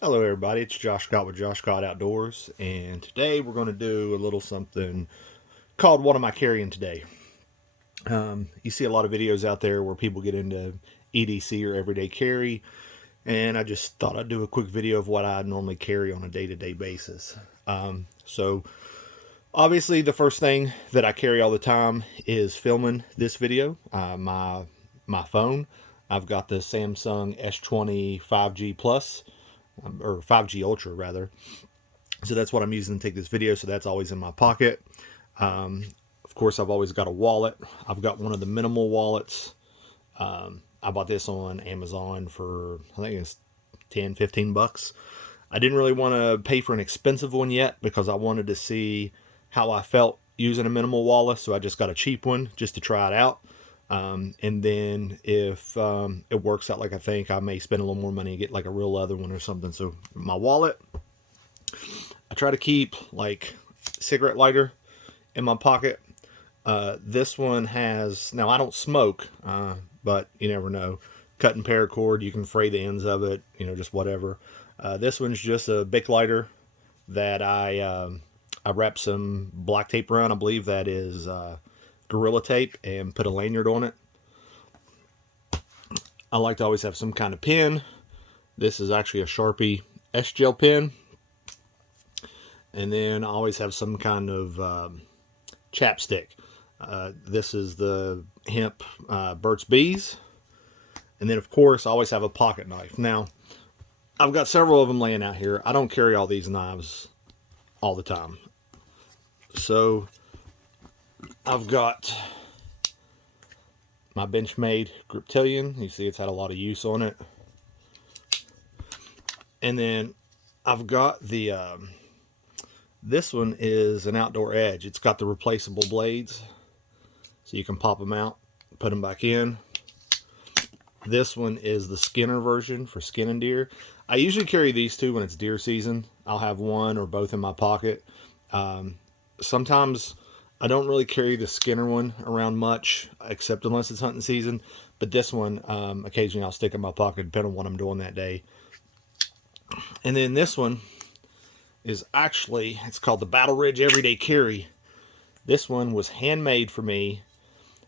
Hello everybody, it's Josh Scott with Josh Scott Outdoors, and today we're going to do a little something called What Am I Carrying Today? You see a lot of videos out there where people get into EDC or everyday carry, and I just thought I'd do a quick video of what I normally carry on a day-to-day basis. So obviously the first thing that I carry all the time is filming this video. My phone. I've got the Samsung S20 5G Plus, or 5G Ultra rather. So that's what I'm using to take this video. So that's always in my pocket. Of course, I've always got a wallet. I've got one of the minimal wallets. I bought this on Amazon for, I think it's 10, 15 bucks. I didn't really want to pay for an expensive one yet because I wanted to see how I felt using a minimal wallet. So I just got a cheap one just to try it out. And then if it works out like I think, I may spend a little more money and get like a real leather one or something. So my wallet, I try to keep like cigarette lighter in my pocket. This one has, now I don't smoke, but you never know. Cutting paracord, you can fray the ends of it, just whatever. This one's just a Bic lighter that I wrap some black tape around. I believe that is Gorilla Tape, and put a lanyard on it. I like to always have some kind of pen. This is actually a Sharpie S-Gel pen. And then I always have some kind of chapstick. This is the hemp Burt's Bees. And then, of course, I always have a pocket knife. Now, I've got several of them laying out here. I don't carry all these knives all the time. So, I've got my Benchmade Griptilian. You see it's had a lot of use on it. And then I've got the... this one is an Outdoor Edge. It's got the replaceable blades, so you can pop them out, put them back in. This one is the Skinner version for skinning deer. I usually carry these two when it's deer season. I'll have one or both in my pocket. Sometimes I don't really carry the Skinner one around much, except unless it's hunting season. But this one, occasionally I'll stick in my pocket, depending on what I'm doing that day. And then this one is actually, it's called the Battle Ridge Everyday Carry. This one was handmade for me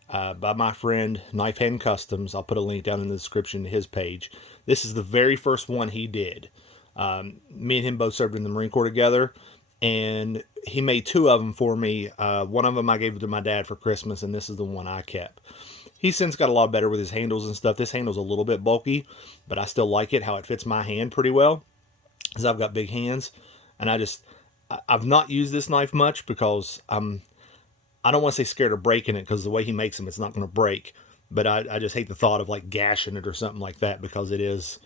by my friend Knife Hand Customs. I'll put a link down in the description to his page. This is the very first one he did. Me and him both served in the Marine Corps together, and he made two of them for me. One of them I gave to my dad for Christmas, and this is the one I kept. He's since got a lot better with his handles and stuff. This handle's a little bit bulky, but I still like it, how it fits my hand pretty well, because I've got big hands. And I've not used this knife much because I don't want to say scared of breaking it, because the way he makes them, it's not going to break. But I just hate the thought of like gashing it or something like that, because it is,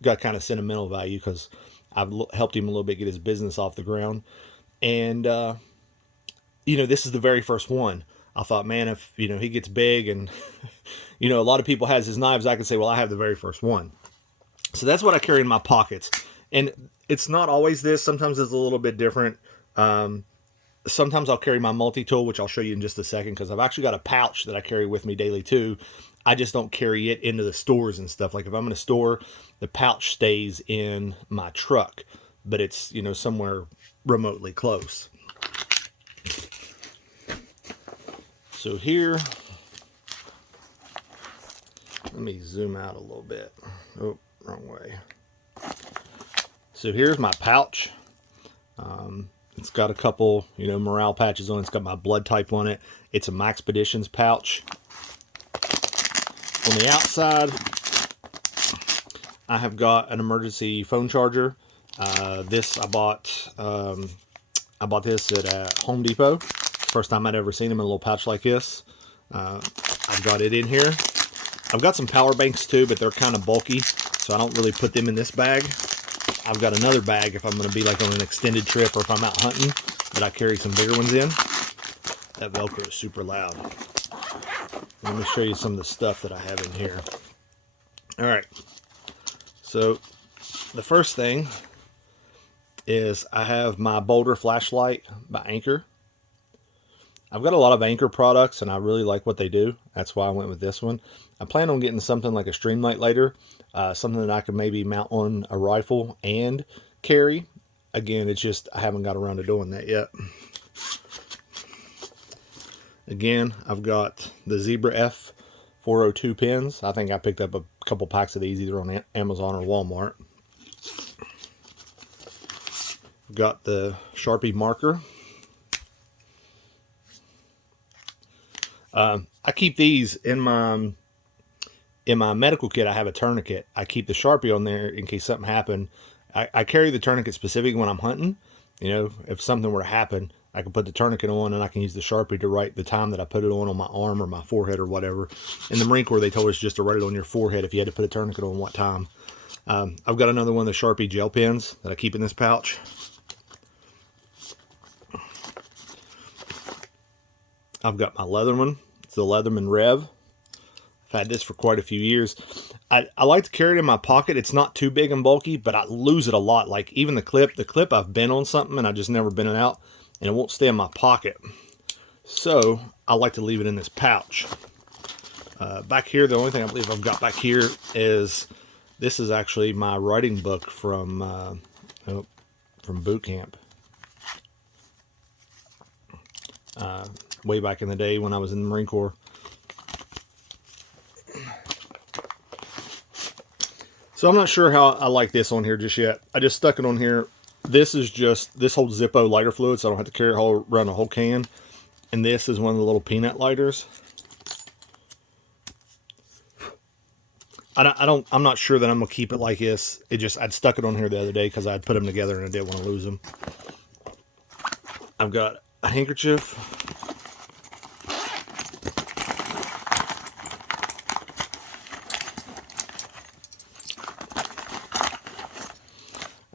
got kind of sentimental value, because I've helped him a little bit get his business off the ground. And, this is the very first one. I thought, man, if, he gets big and, a lot of people has his knives, I can say, well, I have the very first one. So that's what I carry in my pockets. And it's not always this. Sometimes it's a little bit different. Sometimes I'll carry my multi-tool, which I'll show you in just a second, because I've actually got a pouch that I carry with me daily too. I just don't carry it into the stores and stuff. Like if I'm in a store, the pouch stays in my truck, but it's, somewhere remotely close. So here, let me zoom out a little bit. Oh, wrong way. So here's my pouch. It's got a couple, morale patches on it. It's got my blood type on it. It's a Maxpeditions pouch. On the outside, I have got an emergency phone charger. This I bought this at Home Depot. First time I'd ever seen them in a little pouch like this. I've got it in here. I've got some power banks too, but they're kind of bulky, so I don't really put them in this bag. I've got another bag if I'm going to be like on an extended trip, or if I'm out hunting, that I carry some bigger ones in. That Velcro is super loud. Let me show you some of the stuff that I have in here. All right. So the first thing is I have my Boulder flashlight by Anchor. I've got a lot of Anchor products, and I really like what they do. That's why I went with this one. I plan on getting something like a Streamlight later, something that I could maybe mount on a rifle and carry. Again, it's just I haven't got around to doing that yet. Again, I've got the Zebra F 402 pins. I think I picked up a couple packs of these either on Amazon or Walmart. I've got the Sharpie marker. I keep these in my medical kit. I have a tourniquet. I keep the Sharpie on there in case something happened. I carry the tourniquet specifically when I'm hunting. You know, if something were to happen, I can put the tourniquet on and I can use the Sharpie to write the time that I put it on my arm or my forehead or whatever. In the Marine Corps, they told us just to write it on your forehead if you had to put a tourniquet on what time. I've got another one of the Sharpie gel pens that I keep in this pouch. I've got my leather one. It's the Leatherman Rev. I've had this for quite a few years. I like to carry it in my pocket. It's not too big and bulky, but I lose it a lot. Like even the clip I've bent on something and I just never bent it out, and it won't stay in my pocket. So I like to leave it in this pouch. Back here, the only thing I believe I've got back here is, this is actually my writing book from boot camp. Way back in the day when I was in the Marine Corps. So I'm not sure how I like this on here just yet. I just stuck it on here. This holds Zippo lighter fluid, so I don't have to carry it around a whole can. And this is one of the little peanut lighters. I'm not sure that I'm gonna keep it like this. I'd stuck it on here the other day because I'd put them together and I didn't want to lose them. I've got a handkerchief.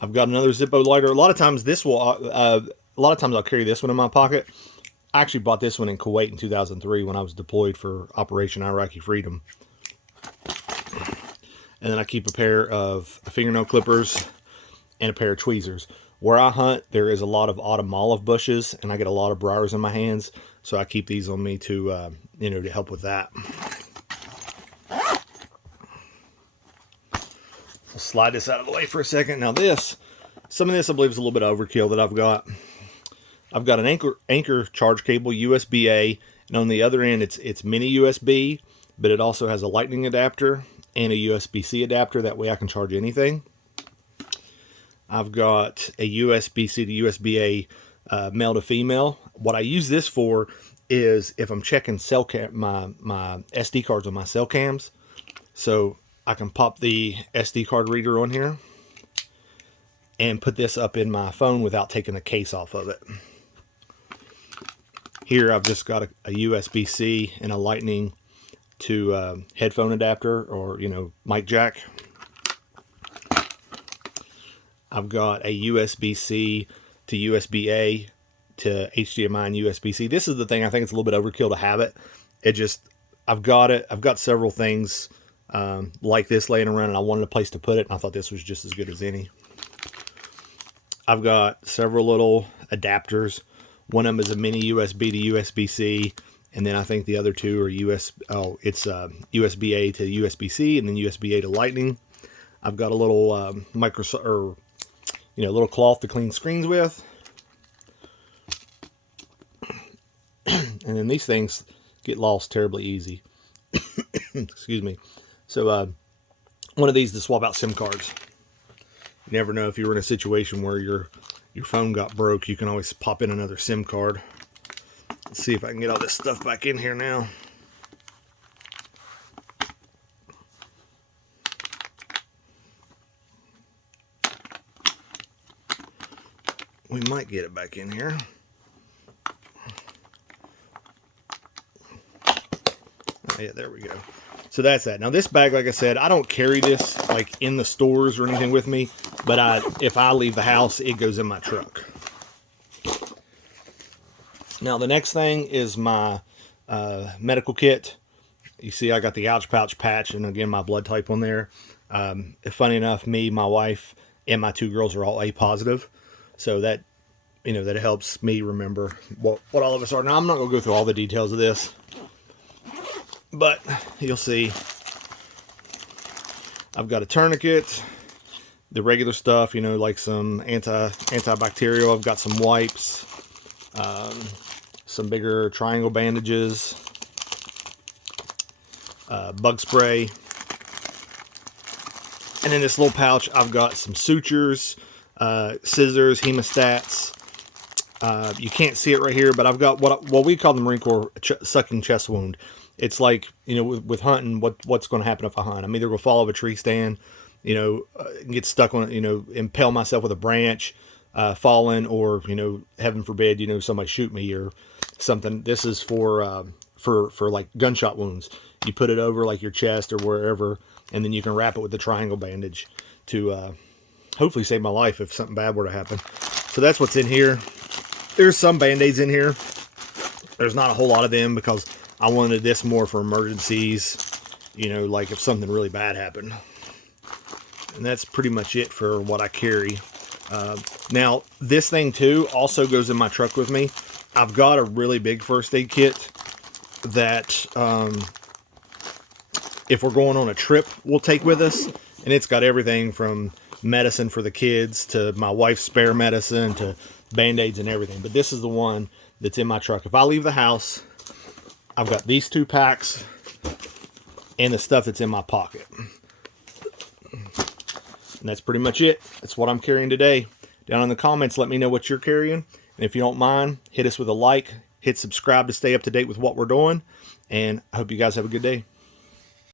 I've got another Zippo lighter. A lot of times I'll carry this one in my pocket. I actually bought this one in Kuwait in 2003 when I was deployed for Operation Iraqi Freedom. And then I keep a pair of fingernail clippers and a pair of tweezers. Where I hunt, there is a lot of autumn olive bushes, and I get a lot of briars in my hands, so I keep these on me to, to help with that. I'll slide this out of the way for a second. Now some of this I believe is a little bit of overkill that I've got. I've got an anchor charge cable, USB-A, and on the other end it's mini USB, but it also has a lightning adapter and a USB-C adapter. That way I can charge anything. I've got a USB-C to USB-A male to female. What I use this for is if I'm checking my SD cards on my cell cams. So I can pop the SD card reader on here and put this up in my phone without taking the case off of it. Here I've just got a USB-C and a lightning to headphone adapter or, mic jack. I've got a USB-C to USB-A to HDMI and USB-C. This is the thing, I think it's a little bit overkill to have it. I've got several things like this laying around, and I wanted a place to put it, and I thought this was just as good as any. I've got several little adapters. One of them is a mini USB to USB-C, and then I think the other two are USB-A to USB-C, and then USB-A to Lightning. I've got a little little cloth to clean screens with. And then these things get lost terribly easy. Excuse me. So one of these to swap out SIM cards. You never know if you're in a situation where your phone got broke, you can always pop in another SIM card. Let's see if I can get all this stuff back in here now. We might get it back in here. Oh, yeah, there we go. So that's that. Now this bag, like I said, I don't carry this like in the stores or anything with me, but if I leave the house, it goes in my truck. Now the next thing is my medical kit. You see I got the ouch pouch patch and again my blood type on there. Funny enough, me, my wife, and my two girls are all A positive. So that you know, that helps me remember what all of us are. Now, I'm not going to go through all the details of this, but you'll see I've got a tourniquet, the regular stuff, you know, like some antibacterial. I've got some wipes, some bigger triangle bandages, bug spray, and in this little pouch I've got some sutures, scissors, hemostats. You can't see it right here, but I've got what we call the Marine Corps sucking chest wound. It's like, you know, with hunting, what's going to happen if I hunt? I'm either going to fall off a tree stand, you know, get stuck on it, you know, impale myself with a branch, falling, or, you know, heaven forbid, you know, somebody shoot me or something. This is for like gunshot wounds. You put it over like your chest or wherever, and then you can wrap it with the triangle bandage to hopefully save my life if something bad were to happen. So that's what's in here. There's some Band-Aids in here. There's not a whole lot of them because I wanted this more for emergencies, you know, like if something really bad happened. And that's pretty much it for what I carry. Now, this thing too also goes in my truck with me. I've got a really big first aid kit that if we're going on a trip, we'll take with us. And it's got everything from medicine for the kids to my wife's spare medicine to Band-Aids and everything. But this is the one that's in my truck. If I leave the house, I've got these 2 packs and the stuff that's in my pocket. And that's pretty much it. That's what I'm carrying today. Down in the comments, let me know what you're carrying. And if you don't mind, hit us with a like, hit subscribe to stay up to date with what we're doing. And I hope you guys have a good day.